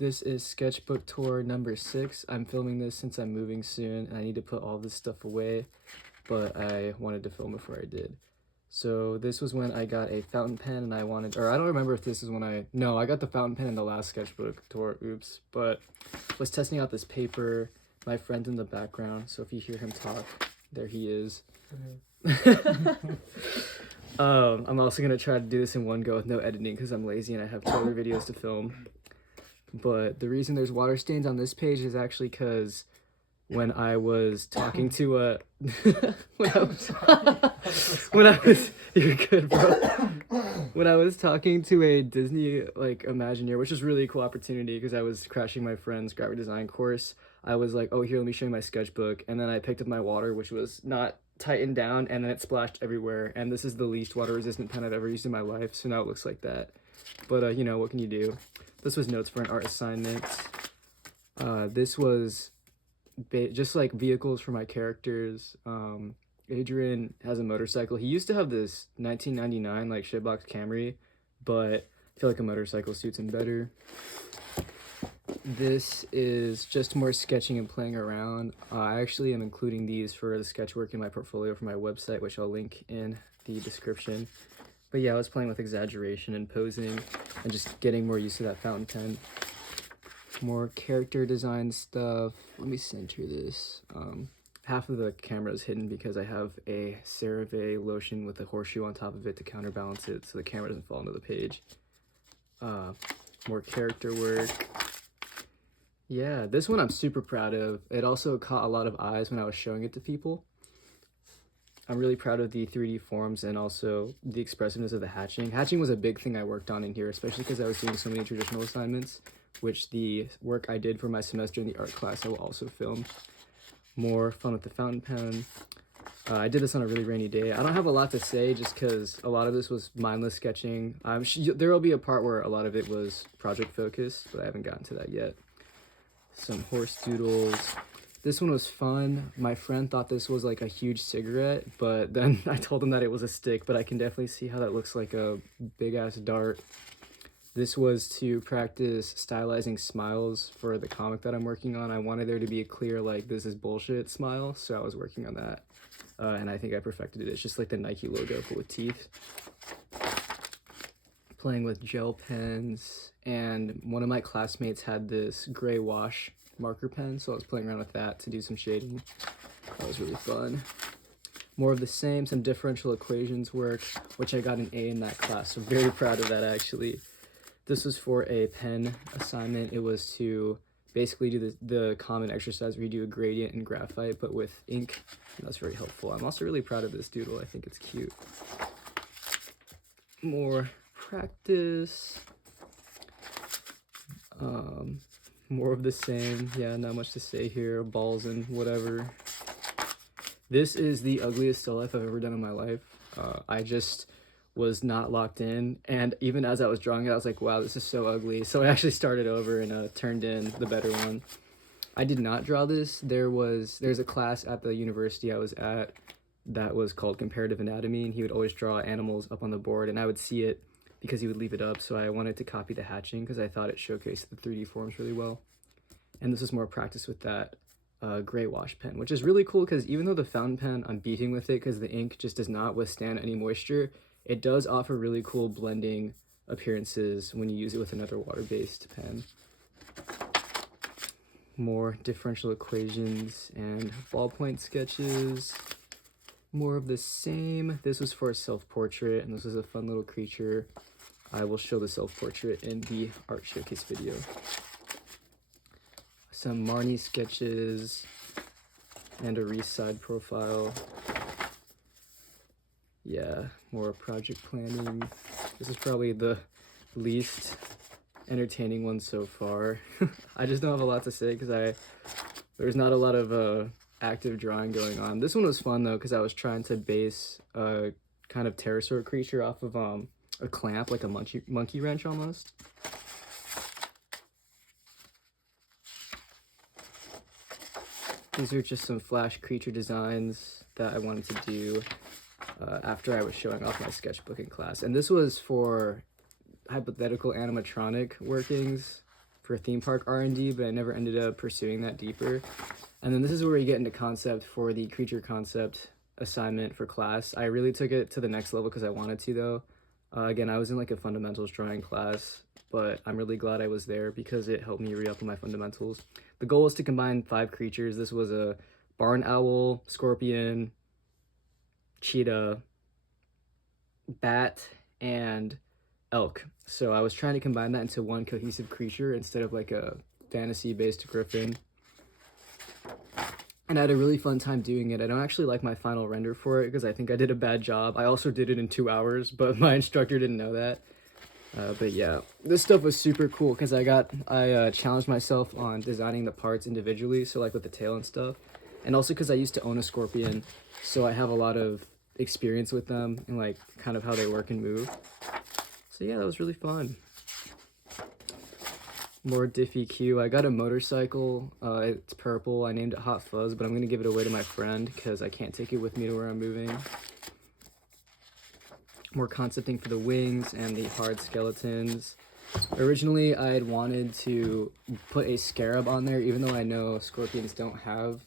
This is Sketchbook tour number 6. I'm filming this since I'm moving soon and I need to put all this stuff away, but I wanted to film before I did. So this was when I got a fountain pen and I don't remember if this is when I got the fountain pen in the last Sketchbook tour, oops, but was testing out this paper. My friend's in the background, so if you hear him talk, there he is. I'm also gonna try to do this in one go with no editing because I'm lazy and I have 2 other videos to film. But the reason there's water stains on this page is actually because when I was talking to you're good, bro. When I was talking to a Disney Imagineer, which was really a cool opportunity because I was crashing my friend's graphic design course, I was like, oh, here, let me show you my sketchbook. And then I picked up my water, which was not tightened down, and then it splashed everywhere. And this is the least water resistant pen I've ever used in my life, so now it looks like that. But you know, what can you do? This was notes for an art assignment. This was just like vehicles for my characters. Adrian has a motorcycle. He used to have this 1999 shitbox Camry, but I feel like a motorcycle suits him better. This is just more sketching and playing around. I actually am including these for the sketch work in my portfolio for my website, which I'll link in the description. But yeah, I was playing with exaggeration and posing and just getting more used to that fountain pen. More character design stuff. Let me center this. Half of the camera is hidden because I have a CeraVe lotion with a horseshoe on top of it to counterbalance it so the camera doesn't fall into the page. More character work. Yeah, this one I'm super proud of. It also caught a lot of eyes when I was showing it to people. I'm really proud of the 3D forms and also the expressiveness of the hatching. Hatching was a big thing I worked on in here, especially because I was doing so many traditional assignments, which the work I did for my semester in the art class I will also film. More fun with the fountain pen. I did this on a really rainy day. I don't have a lot to say just because a lot of this was mindless sketching. There will be a part where a lot of it was project focused, but I haven't gotten to that yet. Some horse doodles. This one was fun. My friend thought this was like a huge cigarette, but then I told him that it was a stick, but I can definitely see how that looks like a big ass dart. This was to practice stylizing smiles for the comic that I'm working on. I wanted there to be a clear, this is bullshit smile, so I was working on that. And I think I perfected it. It's just like the Nike logo, but with teeth. Playing with gel pens, and one of my classmates had this gray wash marker pen, so I was playing around with that to do some shading. That was really fun. More of the same, some differential equations work, which I got an A in that class, so very proud of that actually. This was for a pen assignment. It was to basically do the common exercise where you do a gradient in graphite, but with ink, and that's very helpful. I'm also really proud of this doodle. I think it's cute. More practice. More of the same. Yeah, not much to say here. Balls and whatever. This is the ugliest still life I've ever done in my life. I just was not locked in, and even as I was drawing it, I was like, wow, this is so ugly. So I actually started over and turned in the better one. I did not draw this. There's a class at the university I was at that was called comparative anatomy, and he would always draw animals up on the board, and I would see it because he would leave it up, so I wanted to copy the hatching because I thought it showcased the 3D forms really well. And this is more practice with that gray wash pen, which is really cool because even though the fountain pen, I'm beefing with it because the ink just does not withstand any moisture, it does offer really cool blending appearances when you use it with another water-based pen. More differential equations and ballpoint sketches. More of the same. This was for a self-portrait, and this was a fun little creature. I will show the self-portrait in the art showcase video. Some Marnie sketches and a Reese side profile. Yeah, more project planning. This is probably the least entertaining one so far. I just don't have a lot to say because there's not a lot of active drawing going on. This one was fun though because I was trying to base a kind of pterosaur creature off of a clamp, like a monkey wrench almost. These are just some flash creature designs that I wanted to do after I was showing off my sketchbook in class. And this was for hypothetical animatronic workings for theme park R&D, but I never ended up pursuing that deeper. And then this is where you get into concept for the creature concept assignment for class. I really took it to the next level because I wanted to, though. Again, I was in like a fundamentals drawing class, but I'm really glad I was there because it helped me re-up on my fundamentals. The goal was to combine 5 creatures. This was a barn owl, scorpion, cheetah, bat, and elk. So I was trying to combine that into one cohesive creature instead of like a fantasy-based griffin. And I had a really fun time doing it. I don't actually like my final render for it because I think I did a bad job. I also did it in 2 hours, but my instructor didn't know that. But yeah, this stuff was super cool because I challenged myself on designing the parts individually, so like with the tail and stuff. And also because I used to own a scorpion, so I have a lot of experience with them and like kind of how they work and move. So yeah, that was really fun. More Diffie Q. I got a motorcycle. It's purple. I named it Hot Fuzz, but I'm going to give it away to my friend because I can't take it with me to where I'm moving. More concepting for the wings and the hard skeletons. Originally, I had wanted to put a scarab on there, even though I know scorpions don't have,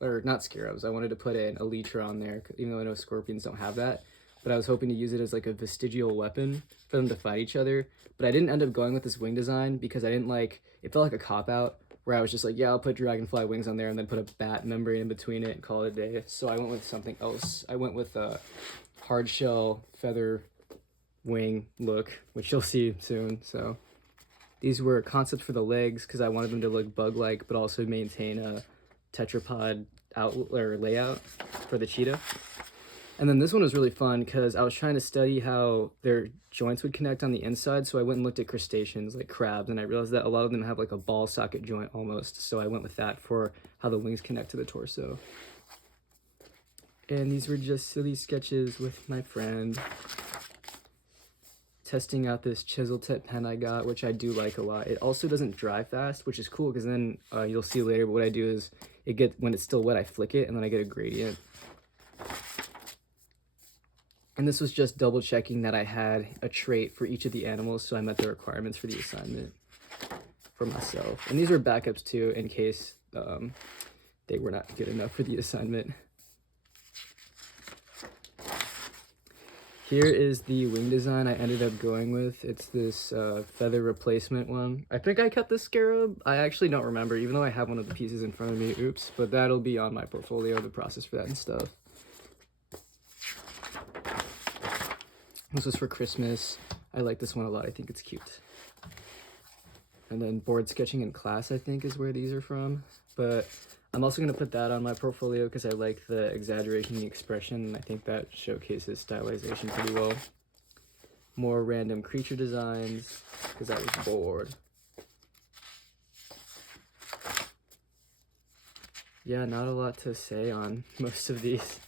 or not scarabs. I wanted to put an elytra on there, even though I know scorpions don't have that. But I was hoping to use it as like a vestigial weapon for them to fight each other. But I didn't end up going with this wing design because I didn't like, it felt like a cop-out where I was just like, yeah, I'll put dragonfly wings on there and then put a bat membrane in between it and call it a day. So I went with something else. I went with a hard shell feather wing look, which you'll see soon. So these were concepts for the legs because I wanted them to look bug-like, but also maintain a tetrapod layout for the cheetah. And then this one was really fun because I was trying to study how their joints would connect on the inside. So I went and looked at crustaceans like crabs, and I realized that a lot of them have like a ball socket joint almost. So I went with that for how the wings connect to the torso. And these were just silly sketches with my friend. Testing out this chisel tip pen I got, which I do like a lot. It also doesn't dry fast, which is cool because then you'll see later. But what I do is when it's still wet, I flick it and then I get a gradient. And this was just double checking that I had a trait for each of the animals, so I met the requirements for the assignment for myself. And these were backups too, in case they were not good enough for the assignment. Here is the wing design I ended up going with. It's this feather replacement one. I think I cut the scarab. I actually don't remember, even though I have one of the pieces in front of me. Oops, but that'll be on my portfolio, the process for that and stuff. This was for Christmas. I like this one a lot. I think it's cute. And then board sketching in class, I think, is where these are from. But I'm also going to put that on my portfolio because I like the exaggeration and the expression, and I think that showcases stylization pretty well. More random creature designs because I was bored. Yeah, not a lot to say on most of these.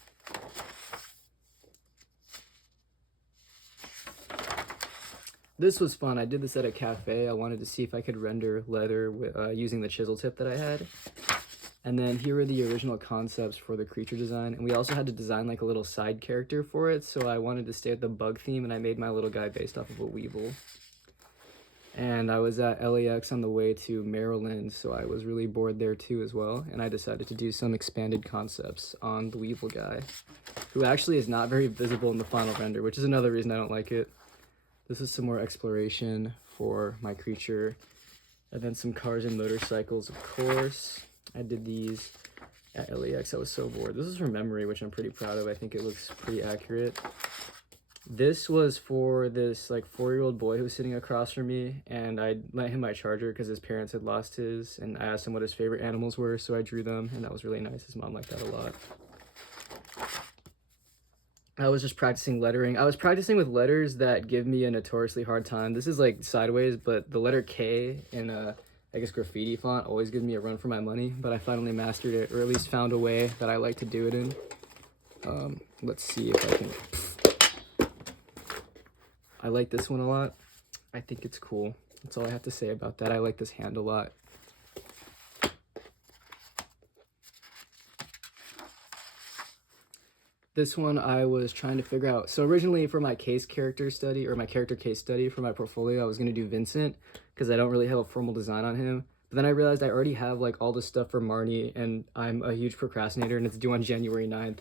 This was fun. I did this at a cafe. I wanted to see if I could render leather with, using the chisel tip that I had. And then here are the original concepts for the creature design. And we also had to design like a little side character for it. So I wanted to stay with the bug theme, and I made my little guy based off of a weevil. And I was at LAX on the way to Maryland, so I was really bored there too as well. And I decided to do some expanded concepts on the weevil guy, who actually is not very visible in the final render, which is another reason I don't like it. This is some more exploration for my creature. And then some cars and motorcycles, of course. I did these at LAX. I was so bored. This is from memory, which I'm pretty proud of. I think it looks pretty accurate. This was for this like 4-year-old boy who was sitting across from me, and I lent him my charger because his parents had lost his, and I asked him what his favorite animals were, so I drew them, and that was really nice. His mom liked that a lot. I was just practicing lettering. I was practicing with letters that give me a notoriously hard time. This is like sideways, but the letter K in I guess graffiti font always gives me a run for my money, but I finally mastered it, or at least found a way that I like to do it in. Let's see if I can. I like this one a lot. I think it's cool. That's all I have to say about that. I like this hand a lot. This one I was trying to figure out. So originally for my case character study, or my character case study for my portfolio, I was going to do Vincent because I don't really have a formal design on him. But then I realized I already have like all the stuff for Marnie, and I'm a huge procrastinator, and it's due on January 9th.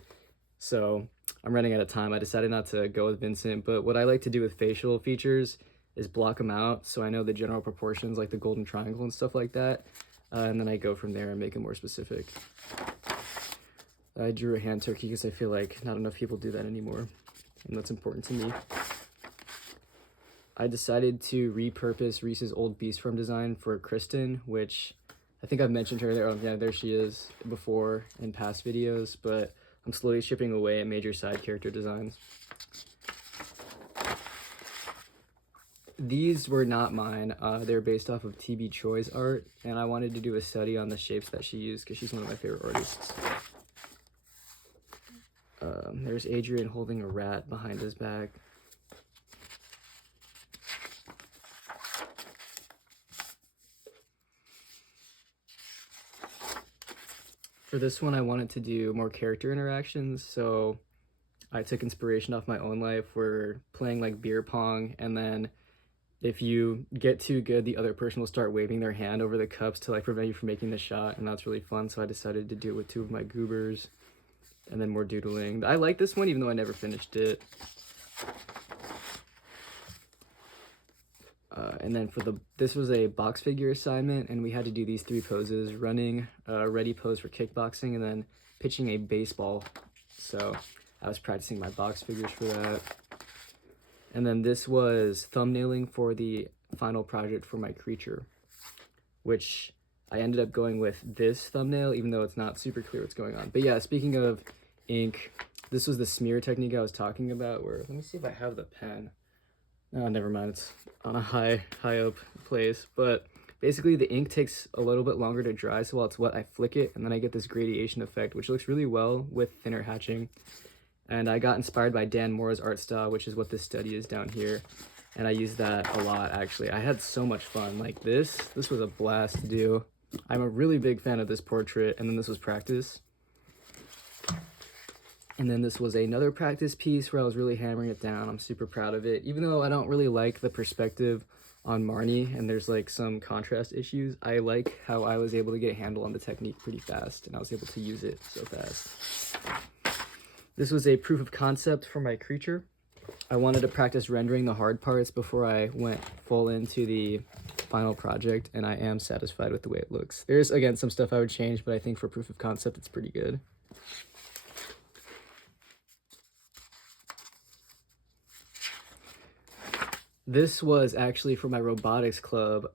So I'm running out of time. I decided not to go with Vincent, but what I like to do with facial features is block them out so I know the general proportions, like the golden triangle and stuff like that. And then I go from there and make it more specific. I drew a hand turkey because I feel like not enough people do that anymore, and that's important to me. I decided to repurpose Reese's old Beast Form design for Kristen, which I think I've mentioned her there. Oh, yeah, there she is before in past videos, but I'm slowly chipping away at major side character designs. These were not mine. They're based off of TB Choi's art, and I wanted to do a study on the shapes that she used because she's one of my favorite artists. There's Adrian holding a rat behind his back. For this one, I wanted to do more character interactions, so I took inspiration off my own life. We're playing like beer pong, and then if you get too good, the other person will start waving their hand over the cups to like prevent you from making the shot, and that's really fun. So I decided to do it with two of my goobers, and then more doodling. I like this one even though I never finished it. And then for this was a box figure assignment, and we had to do these 3 poses: running, ready pose for kickboxing, and then pitching a baseball. So I was practicing my box figures for that. And then this was thumbnailing for the final project for my creature, which I ended up going with this thumbnail, even though it's not super clear what's going on. But yeah, speaking of ink, this was the smear technique I was talking about, where, let me see if I have the pen. Oh, never mind, it's on a high up place. But basically the ink takes a little bit longer to dry, so while it's wet, I flick it, and then I get this gradation effect, which looks really well with thinner hatching. And I got inspired by Dan Mora's art style, which is what this study is down here. And I used that a lot, actually. I had so much fun. Like this was a blast to do. I'm a really big fan of this portrait, and then this was practice. And then this was another practice piece where I was really hammering it down. I'm super proud of it. Even though I don't really like the perspective on Marnie, and there's like some contrast issues, I like how I was able to get a handle on the technique pretty fast, and I was able to use it so fast. This was a proof of concept for my creature. I wanted to practice rendering the hard parts before I went full into the final project, and I am satisfied with the way it looks. There's, again, some stuff I would change, but I think for proof of concept, it's pretty good. This was actually for my robotics club.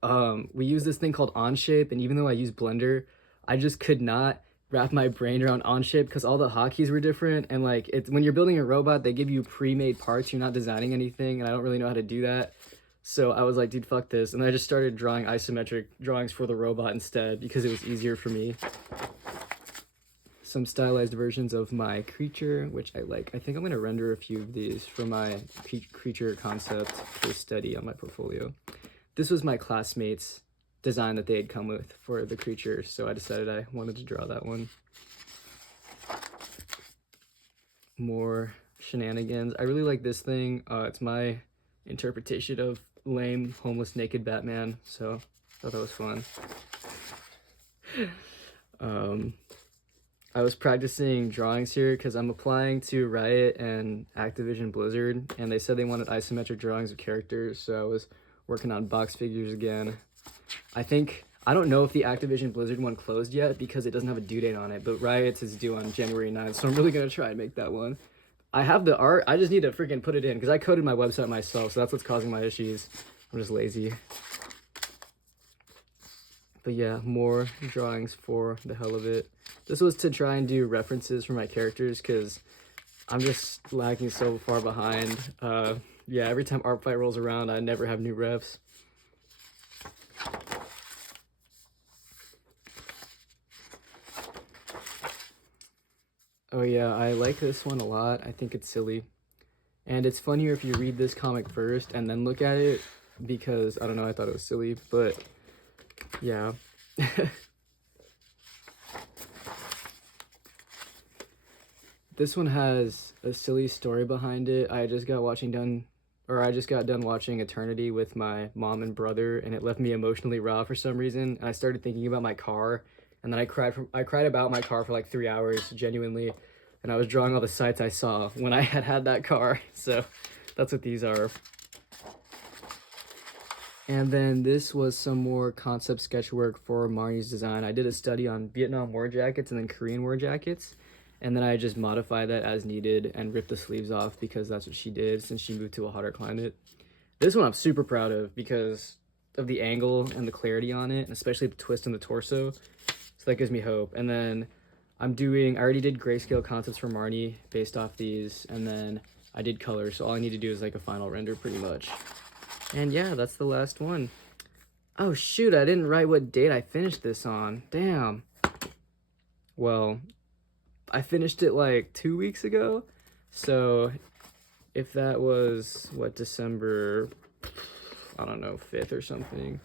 We use this thing called Onshape, and even though I use Blender, I just could not wrap my brain around Onshape because all the hotkeys were different, and like when you're building a robot, they give you pre-made parts, you're not designing anything, and I don't really know how to do that. So I was like, dude, fuck this, and I just started drawing isometric drawings for the robot instead because it was easier for me. Some stylized versions of my creature, which I like. I think I'm gonna render a few of these for my creature concept case study on my portfolio. This was my classmates' design that they had come with for the creature, so I decided I wanted to draw that one. More shenanigans. I really like this thing. It's my interpretation of lame, homeless, naked Batman, so I thought that was fun. I was practicing drawings here because I'm applying to Riot and Activision Blizzard, and they said they wanted isometric drawings of characters, so I was working on box figures again. I don't know if the Activision Blizzard one closed yet because it doesn't have a due date on it, but Riot's is due on January 9th, so I'm really going to try and make that one. I have the art, I just need to freaking put it in because I coded my website myself, so that's what's causing my issues. I'm just lazy. But yeah, more drawings for the hell of it. This was to try and do references for my characters because I'm just lagging so far behind. Yeah, every time Art Fight rolls around, I never have new refs. Oh yeah, I like this one a lot. I think it's silly. And it's funnier if you read this comic first and then look at it because, I don't know, I thought it was silly, but yeah. This one has a silly story behind it. I just got or I just got done watching Eternity with my mom and brother, and it left me emotionally raw for some reason. And I started thinking about my car, and then I cried about my car for like 3 hours, genuinely. And I was drawing all the sights I saw when I had that car. So that's what these are. And then this was some more concept sketch work for Marnie's design. I did a study on Vietnam War jackets and then Korean War jackets. And then I just modified that as needed and ripped the sleeves off because that's what she did since she moved to a hotter climate. This one I'm super proud of because of the angle and the clarity on it, and especially the twist in the torso. So that gives me hope. And then I already did grayscale concepts for Marnie based off these, and then I did color. So all I need to do is like a final render pretty much. And yeah, that's the last one. Oh shoot, I didn't write what date I finished this on. Damn. Well, I finished it like 2 weeks ago. So if that was, what, December, I don't know, 5th or something.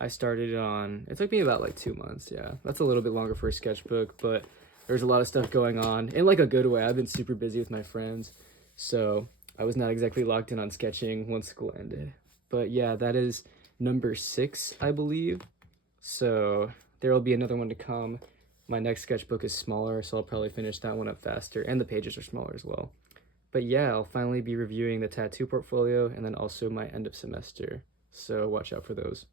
I started it on, it took me about like 2 months, yeah. That's a little bit longer for a sketchbook, but there's a lot of stuff going on in like a good way. I've been super busy with my friends, so I was not exactly locked in on sketching once school ended. But yeah, that is number 6, I believe. So there will be another one to come. My next sketchbook is smaller, so I'll probably finish that one up faster, and the pages are smaller as well. But yeah, I'll finally be reviewing the tattoo portfolio and then also my end of semester. So watch out for those.